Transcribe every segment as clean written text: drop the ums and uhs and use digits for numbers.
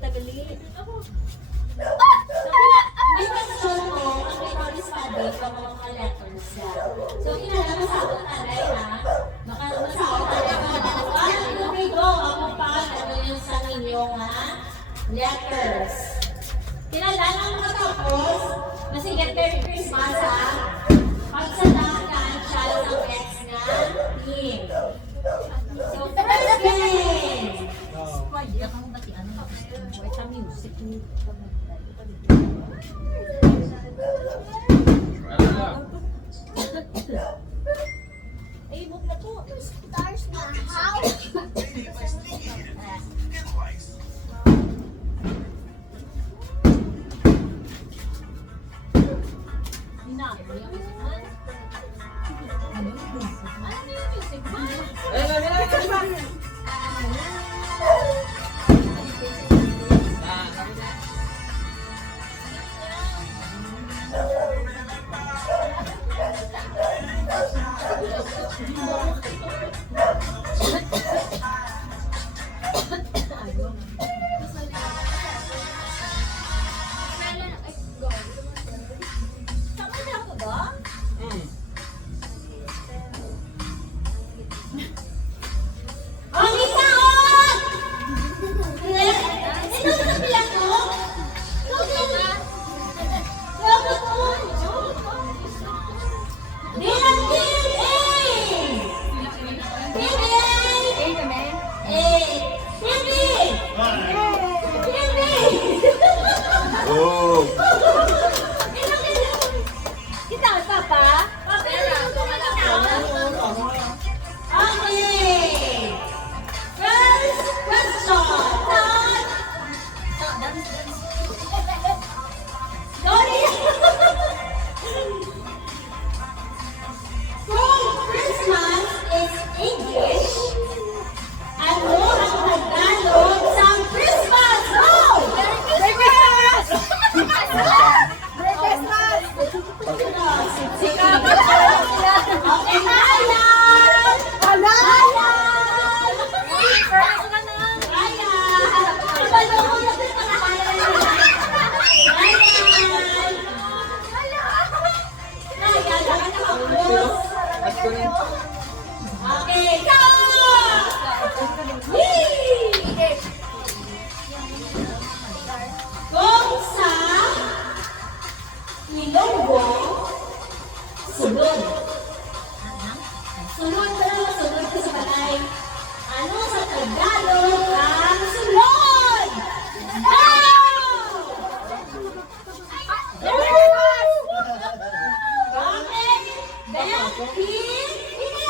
Tagali. May question ko, ang may promise study from mga letters yan. So, kinalamasakot taray ha. Baka masakot taray ha. Okay, go. Ako pa, ano yung sa inyong letters. Kinalala mo tapos, masigat Merry Christmas ha. Pagsadakan siya ng ex nga team. So, first game. Pwede kang bati ano na gusto mo sa music ni Ay, book na to. Stars na house. Okay, go! Kung sa Ilonggo, sunod. Sunod ba na sunod ko sa balay? Ano sa Tagalog ang sunod? Go!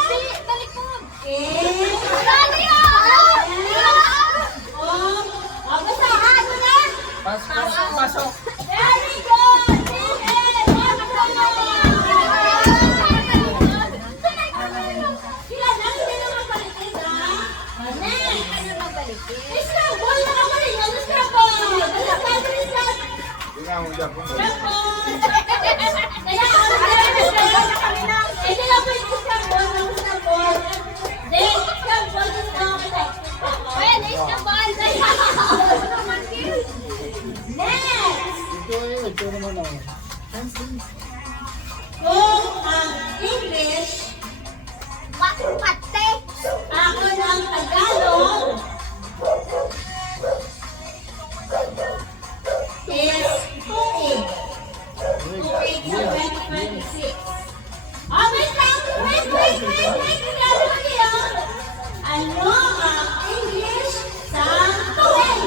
Okay, talikod. Pasok. Very good! Ito naman ako. Kung ang English, Pate. ako ng Tagalog, is tuig. Tuig sa 2026. Oh, wait lang! Wait! Ano ang English sa tuig?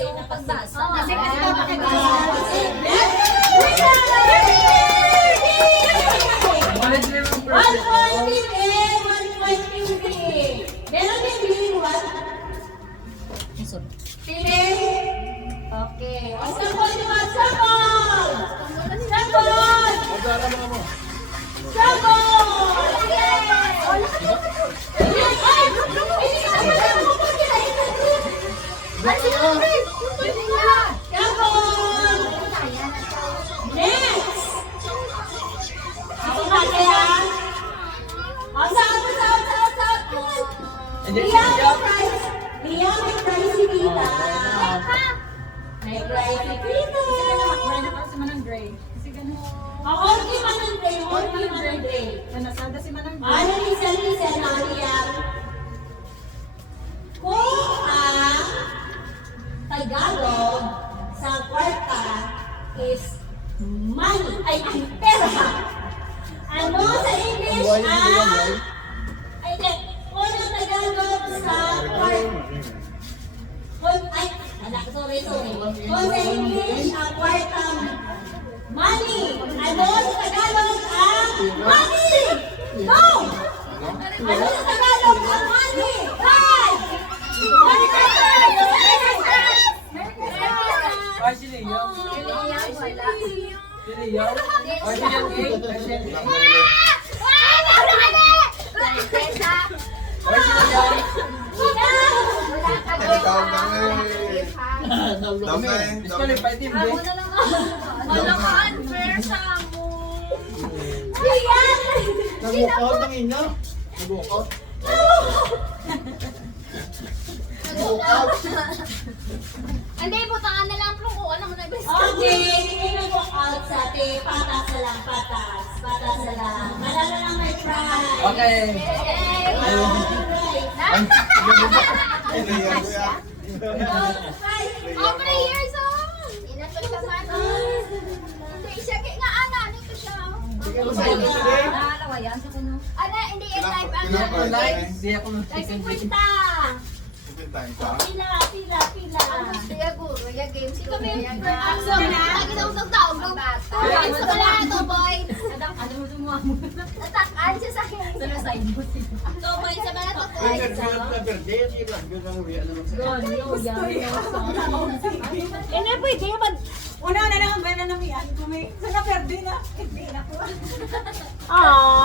yung pagbasa. Kasi Ulit na yung One point team A, one point team B. Meron din B, one. Team A. Okay. O, sample yung mga sample. Sample. Magdara mo. Sample. Next. Ako ba kaya? Out. Liam, may prize. Liam, may prize si Tita. May prize si Tita. Si Manang Gray. Kasi ganun. Ako, hindi man ang Dre. Hindi man ang Dre. Nasada si Manang Gray. Ano Liam, Liam? Kung ang Tagalog sa kwarta is money, ay pera. Ano sa English ang... Ay, hindi. Kung ang Tagalog sa kwarta... Sorry. Kung sa English ang kwarta money. Ano sa Tagalog ang money? Go! Ano sa Tagalog ang money? Five! Ay, si Leo. Si Leo. Ay, si Leo. Ay, si Leo. Disqualified team, eh. Nag-walkout ang ina. Nag-walkout. Hindi, butangan na lang kung ano mo na best. Okay, hindi nag-walk out sa ating patas na lang, patas. Patas na lang. Malala lang may prize. Okay. Over years on! Inato siya man. Hindi siya kaya nga ana, nito siya. Nakalawayan sa kuno. Ana, hindi in life ana. Like, di ako Like chicken 50. Pila. Siya guro, ya game si kami. So, lagi daw sa tao. Tuloy sa wala to, boy. Ano mo tumuha mo? Natakaan siya sa akin. Sana sa inyo. So, boy, sa mga to, boy. Ah,